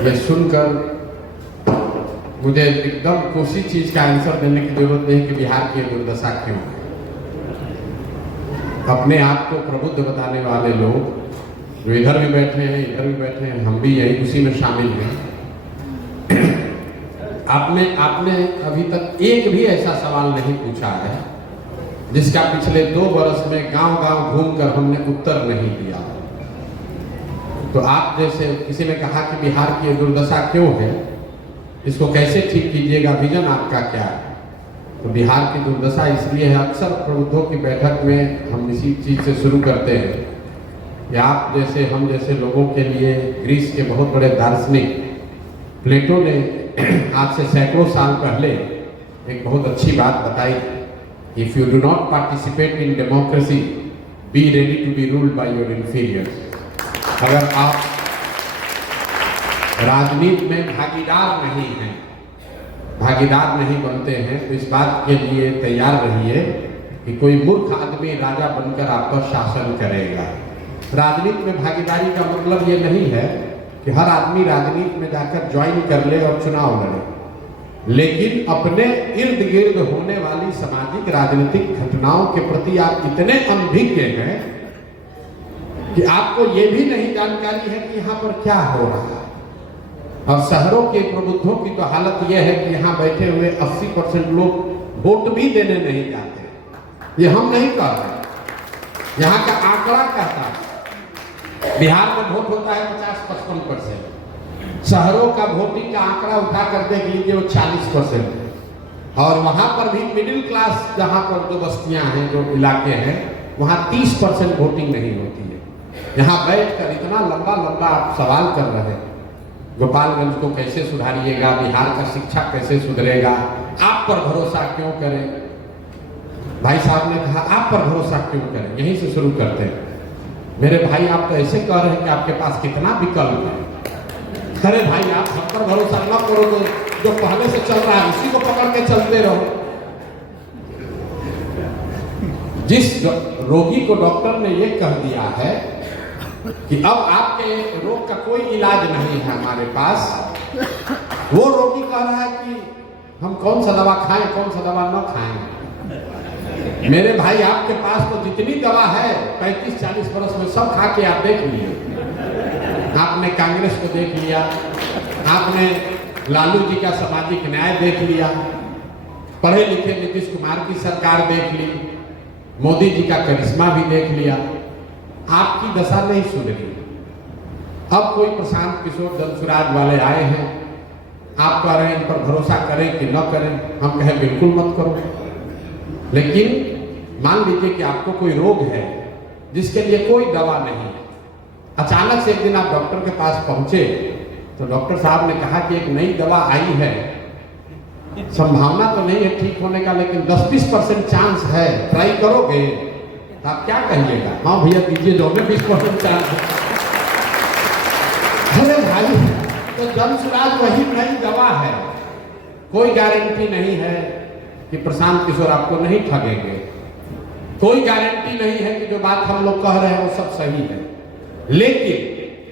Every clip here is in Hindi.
ये सुनकर मुझे एकदम उसी चीज का आंसर देने की जरूरत नहीं कि बिहार की दुर्दशा क्यों है। अपने आप को प्रबुद्ध बताने वाले लोग जो इधर भी बैठे हैं, इधर भी बैठे हैं, हम भी यही उसी में शामिल हैं। आपने अभी तक एक भी ऐसा सवाल नहीं पूछा है जिसका पिछले 2 वर्ष में गांव-गांव घूमकर हमने उत्तर नहीं दिया। तो आप जैसे किसी ने कहा कि बिहार की दुर्दशा क्यों है, इसको कैसे ठीक कीजिएगा, विजन आपका क्या है? तो बिहार की दुर्दशा इसलिए है, अक्सर प्रबुद्धों की बैठक में हम इसी चीज से शुरू करते हैं कि आप जैसे हम जैसे लोगों के लिए ग्रीस के बहुत बड़े दार्शनिक प्लेटो ने आज से सैकड़ों साल पहले एक बहुत अच्छी बात बताई, if you do not participate in democracy be ready to be ruled by your inferiors. अगर आप राजनीति में भागीदार नहीं बनते हैं तो इस बात के लिए तैयार रहिए कि कोई मूर्ख आदमी राजा बनकर आप पर शासन करेगा। राजनीति में भागीदारी का मतलब ये नहीं है कि हर आदमी राजनीति में जाकर ज्वाइन कर ले और चुनाव लड़े, लेकिन अपने इर्द गिर्द होने वाली सामाजिक राजनीतिक घटनाओं के प्रति आप इतने अनभिज्ञ हैं कि आपको ये भी नहीं जानकारी है कि यहाँ पर क्या हो रहा है। और शहरों के प्रबुद्धों की तो हालत यह है कि यहाँ बैठे हुए 80% लोग वोट भी देने नहीं जाते। ये हम नहीं कह रहे, यहाँ का आंकड़ा कहता है। बिहार में वोट होता है 50-55%, शहरों का वोटिंग का आंकड़ा उठा कर देख लीजिए वो 40% है। और वहां पर भी मिडिल क्लास जहां पर जो बस्तियां हैं, जो इलाके हैं, वहां 30% वोटिंग नहीं होती है। यहाँ बैठकर इतना लंबा लंबा आप सवाल कर रहे हैं, गोपालगंज को कैसे सुधारिएगा, बिहार का शिक्षा कैसे सुधरेगा, आप पर भरोसा क्यों करें। भाई साहब ने कहा आप पर भरोसा क्यों करें, यहीं से शुरू करते हैं। मेरे भाई आप तो ऐसे कह रहे हैं कि आपके पास कितना विकल्प है। अरे भाई आप हम पर भरोसा न करो, तो जो पहले से चल रहा है उसी को पकड़ के चलते रहो। जिस रोगी को डॉक्टर ने ये कह दिया है कि अब आपके रोग का कोई इलाज नहीं है हमारे पास, वो रोगी कह रहा है कि हम कौन सा दवा खाएं, कौन सा दवा न खाएं। मेरे भाई आपके पास तो जितनी दवा है 35-40 वर्ष में सब खा के आप देख लिए। आपने कांग्रेस को देख लिया, आपने लालू जी का सामाजिक न्याय देख लिया, पढ़े लिखे नीतीश कुमार की सरकार देख ली, मोदी जी का करिश्मा भी देख लिया। आपकी दशा नहीं सुधरी। अब कोई प्रशांत किशोर जनसुराज वाले आए हैं, आप कह रहे हैं इन पर भरोसा करें कि न करें। हम कहें बिल्कुल मत करो, लेकिन मान लीजिए कि आपको कोई रोग है जिसके लिए कोई दवा नहीं है। अचानक से एक दिन आप डॉक्टर के पास पहुंचे तो डॉक्टर साहब ने कहा कि एक नई दवा आई है, संभावना तो नहीं है ठीक होने का, लेकिन 10-20% चांस है, ट्राई करोगे? तो आप क्या कहिएगा? हाँ भैया दीजिए, जो में 20% चांस है। अरे भाई तो जनसुराज वही नई दवा है, कोई गारंटी नहीं है कि प्रशांत किशोर आपको नहीं ठगेंगे, कोई गारंटी नहीं है कि जो बात हम लोग कह रहे हैं वो सब सही है। लेकिन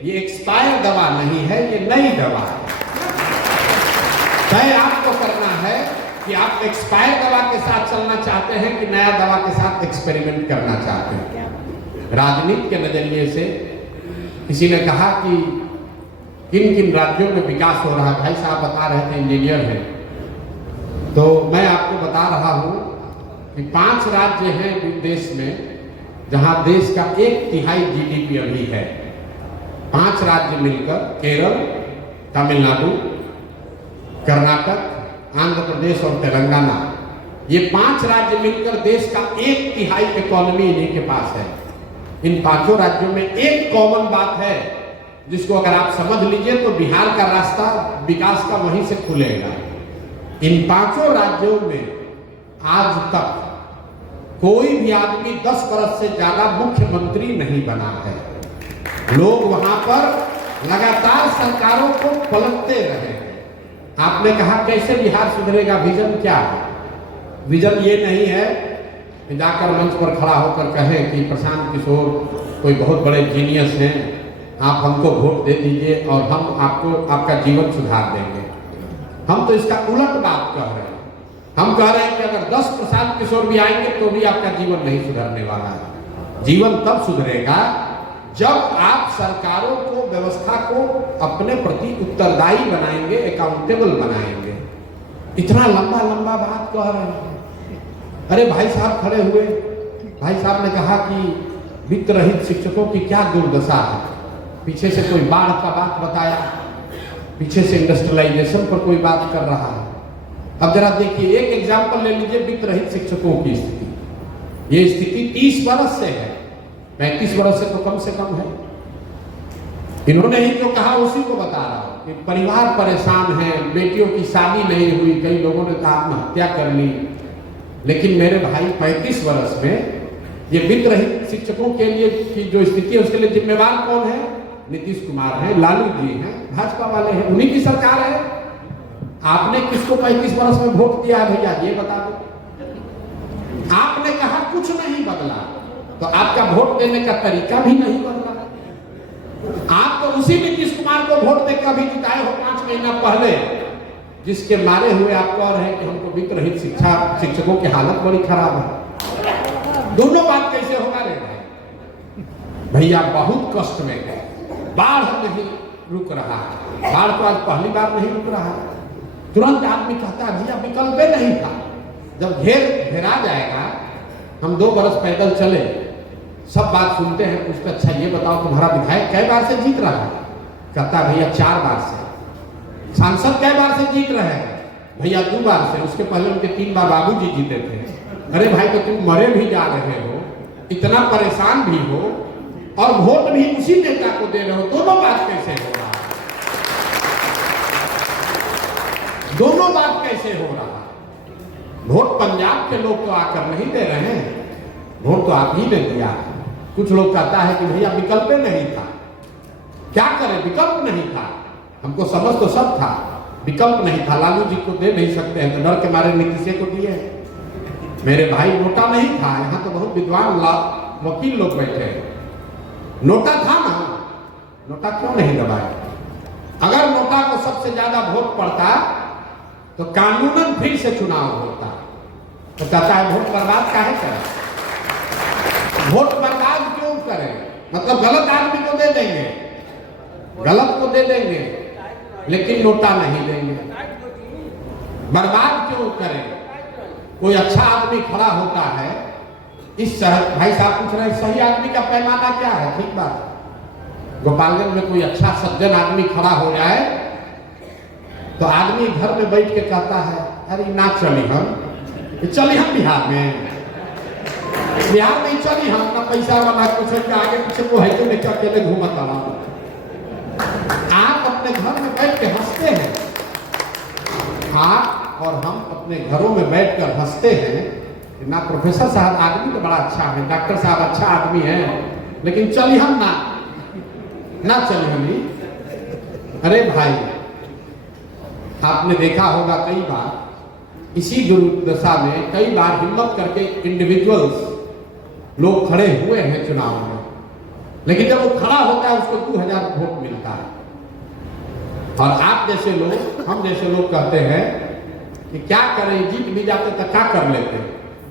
ये एक्सपायर दवा नहीं है, ये नई दवा है। तय आपको करना है कि आप एक्सपायर दवा के साथ चलना चाहते हैं कि नया दवा के साथ एक्सपेरिमेंट करना चाहते हैं। राजनीति के नजरिए से किसी ने कहा कि किन किन राज्यों में विकास हो रहा है। भाई साहब बता रहे थे, इंजीनियर हैं, तो मैं आपको बता रहा हूं कि 5 राज्य हैं देश में जहां देश का 1/3 GDP अभी है। 5 राज्य मिलकर, केरल, तमिलनाडु, कर्नाटक, आंध्र प्रदेश और तेलंगाना, ये 5 राज्य मिलकर देश का 1/3 इकोनॉमी इन्हीं के पास है। इन 5 राज्यों में एक कॉमन बात है जिसको अगर आप समझ लीजिए तो बिहार का रास्ता विकास का वहीं से खुलेगा। इन 5 राज्यों में आज तक कोई भी आदमी 10 वर्ष से ज्यादा मुख्यमंत्री नहीं बना है। लोग वहां पर लगातार सरकारों को पलटते रहे। आपने कहा कैसे बिहार सुधरेगा, विजन क्या है? विजन ये नहीं है कि जाकर मंच पर खड़ा होकर कहें कि प्रशांत किशोर कोई बहुत बड़े जीनियस हैं आप हमको वोट दे दीजिए और हम आपको आपका जीवन सुधार देंगे। हम तो इसका उलट बात कह रहे हैं। हम कह रहे हैं कि अगर 10 प्रशांत किशोर भी आएंगे तो भी आपका जीवन नहीं सुधरने वाला है। जीवन तब सुधरेगा जब आप सरकारों को, व्यवस्था को अपने प्रति उत्तरदायी बनाएंगे, अकाउंटेबल बनाएंगे। इतना लंबा लंबा बात कह रहे हैं। अरे भाई साहब खड़े हुए, भाई साहब ने कहा कि वित्त रहित शिक्षकों की क्या दुर्दशा है। पीछे से कोई बाढ़ का बात बताया, पीछे से इंडस्ट्रियलाइजेशन पर कोई बात कर रहा है। अब जरा देखिए, एक एग्जाम्पल ले लीजिए वित्त रहित शिक्षकों की स्थिति। ये स्थिति 30 वर्ष से है, 35 वर्ष से तो कम है। इन्होंने ही जो कहा उसी को बता रहा हूं कि परिवार परेशान है, बेटियों की शादी नहीं हुई, कई लोगों ने तो आत्महत्या कर ली। लेकिन मेरे भाई 35 वर्ष में ये वित्त रहित शिक्षकों के लिए की जो स्थिति है उसके लिए जिम्मेवार कौन है? नीतीश कुमार है, लालू जी हैं, भाजपा वाले हैं, उन्हीं की सरकार है। आपने किसको 35 वर्ष में वोट दिया भैया, ये बता दो। आपने कहा कुछ नहीं बदला, तो आपका वोट देने का तरीका भी नहीं बदला। आप तो उसी नीतीश कुमार को वोट देकर भी जिताए हो 5 महीना पहले, जिसके मारे हुए आपको और है कि हमको वित्त रहित शिक्षकों की हालत बड़ी खराब है। दोनों बात कैसे होगा रे भाई? भैया बहुत कष्ट में है, बाढ़ नहीं रुक रहा है। बाढ़ तो आज पहली बार नहीं रुक रहा है। तुरंत आदमी कहता है भैया विकल्प नहीं था। जब घेरा जाएगा, हम 2 बरस पैदल चले, सब बात सुनते हैं, पूछते अच्छा ये बताओ तुम्हारा विधायक कई बार से जीत रहा है? कहता भैया 4 बार से। सांसद कई बार से जीत रहे हैं? भैया 2 बार से, उसके पहले उनके 3 बार बाबूजी जीते थे। अरे भाई तो तुम मरे भी जा रहे हो, इतना परेशान भी हो और वोट भी उसी नेता को दे रहे हो, दोनों बात कैसे हो रहा है? दोनों बात कैसे हो रहा है? वोट पंजाब के लोग तो आकर नहीं दे रहे हैं, वोट तो आप ही ने दिया। कुछ लोग कहता है कि भैया विकल्प नहीं था। क्या करें, विकल्प नहीं था। हमको समझ तो सब था, विकल्प नहीं था। लालू जी को दे नहीं सकते हैं तो डर के मारे नीतीश को दिए। मेरे भाई नोटा नहीं था, यहाँ तो बहुत विद्वान वकील लोग बैठे हैं। नोटा था ना, नोटा क्यों नहीं दबाए? अगर नोटा को सबसे ज्यादा वोट पड़ता तो कानूनन फिर से चुनाव होता। तो कहता है वोट बर्बाद काहे करें? वोट बर्बाद क्यों करें? मतलब गलत आदमी को दे देंगे, गलत को दे देंगे, लेकिन नोटा नहीं देंगे। बर्बाद क्यों करें? कोई अच्छा आदमी खड़ा होता है, इस भाई साहब पूछ रहे हैं सही आदमी का पैमाना क्या है? ठीक बात, गोपालगंज में कोई अच्छा सज्जन आदमी खड़ा हो जाए तो आदमी घर में बैठ के कहता है अरे ना चली हम बिहार में चली हम ना पैसा वाला कुछ आगे पीछे को है तो लेकर अकेले घूमता रहा। आप अपने घर में बैठ के हंसते हैं, आप और हम अपने घरों में बैठकर हंसते हैं ना। प्रोफेसर साहब आदमी तो बड़ा अच्छा है, डॉक्टर साहब अच्छा आदमी है, लेकिन चली हम ना चली हम ही। अरे भाई आपने देखा होगा कई बार इसी दुर्दशा में कई बार हिम्मत करके इंडिविजुअल्स लोग खड़े हुए हैं चुनाव में, लेकिन जब वो खड़ा होता है उसको 2000 वोट मिलता है। और आप जैसे लोग, हम जैसे लोग कहते हैं कि क्या करें, जीत भी जाते तो क्या कर लेते,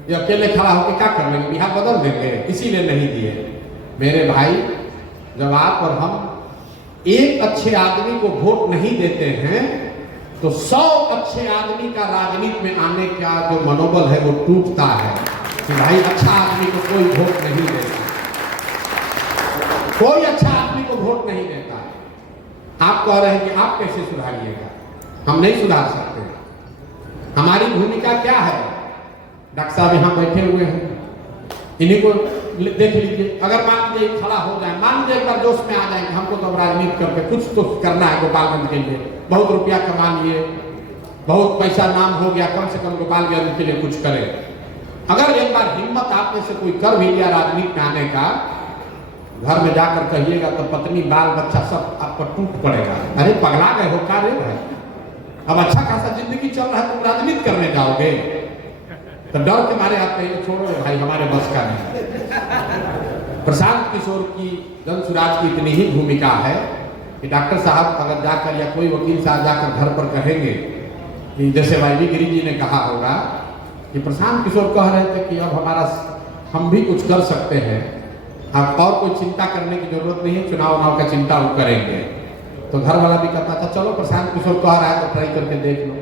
ये अकेले खड़ा होकर क्या कर लेंगे, बिहार बदल देंगे, इसीलिए नहीं दिए। मेरे भाई जब आप और हम एक अच्छे आदमी को वोट नहीं देते हैं तो 100 अच्छे आदमी का राजनीति में आने का जो मनोबल है वो टूटता है कि भाई अच्छा आदमी को कोई वोट नहीं देता, कोई अच्छा आदमी को वोट नहीं देता। आप कह रहे हैं कि आप कैसे सुधारिएगा? हम नहीं सुधार सकते। हमारी भूमिका क्या है? डॉक्टर साहब यहाँ बैठे हुए हैं, इन्हीं को देख लीजिए। अगर मान लीजिए खड़ा हो जाए, मान लीजिए एक बार जोश में आ जाए, हमको तो राजनीति करके कुछ तो करना है गोपालगंज के लिए, बहुत रुपया कमा लिए, बहुत पैसा नाम हो गया, कम से कम गोपालगंज के लिए कुछ करें। अगर एक बार हिम्मत आप में से कोई कर भी लिया राजनीति में आने का, घर में जाकर कहिएगा तो पत्नी बाल बच्चा सब आप पर टूट पड़ेगा। अरे पगला गए हो क्या रे भाई? अब अच्छा खासा जिंदगी चल रहा है, तुम राजनीति करने जाओगे? तो डर के मारे आप कहिए छोड़ो भाई हमारे बस का नहीं। प्रशांत किशोर की, जनसुराज की इतनी ही भूमिका है कि डॉक्टर साहब अगर जाकर या कोई वकील साहब जाकर घर पर कहेंगे कि जैसे वाईवी गिरी जी ने कहा होगा कि प्रशांत किशोर कह रहे थे कि अब हम भी कुछ कर सकते हैं, अब और कोई चिंता करने की जरूरत नहीं है, चुनाव का चिंता वो करेंगे, तो घर वाला भी कहता था चलो प्रशांत किशोर कह रहा है तो ट्राई करके देख लो।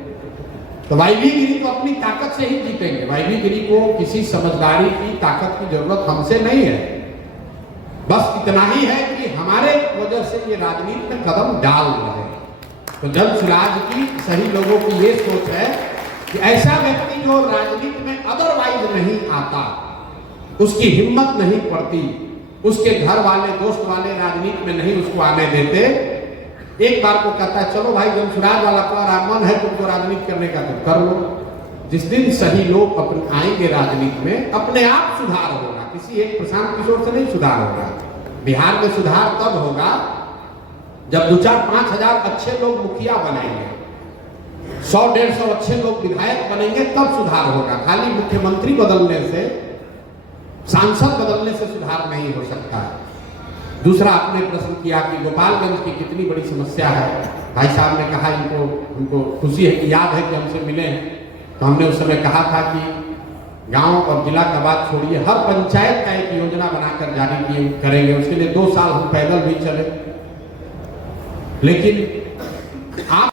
तो वाईवी गिरी तो अपनी ताकत से ही जीतेंगे। वाईवी गिरी को किसी समझदारी की, ताकत की जरूरत हमसे नहीं है, बस इतना ही है कि हमारे वजह से ये राजनीति में कदम डाल रहे हैं। तो जनसुराज की, सही लोगों की ये सोच है कि ऐसा व्यक्ति जो राजनीति में अदरवाइज नहीं आता, उसकी हिम्मत नहीं पड़ती, उसके घर वाले, दोस्त वाले राजनीति में नहीं उसको आने देते, एक बार को कहता है चलो भाई जनसुराज वाला का मन है तुमको राजनीति करने का तो कर लो। जिस दिन सही लोग अपने आएंगे राजनीति में, अपने आप सुधार होगा, किसी एक प्रशांत किशोर से नहीं सुधार होगा। बिहार में सुधार तब होगा जब 2-4-5 हजार अच्छे लोग मुखिया बनेंगे, 100-150 अच्छे लोग विधायक बनेंगे, तब सुधार होगा। खाली मुख्यमंत्री बदलने से, सांसद बदलने से सुधार नहीं हो सकता है। दूसरा आपने प्रश्न किया कि गोपालगंज की कितनी बड़ी समस्या है। भाई साहब ने कहा उनको खुशी है कि याद है कि हमसे मिले हैं, तो हमने उस समय कहा था कि गांव और जिला का बात छोड़िए, हर पंचायत का एक योजना बनाकर जारी करेंगे। उसके लिए 2 साल हम पैदल भी चले, लेकिन आप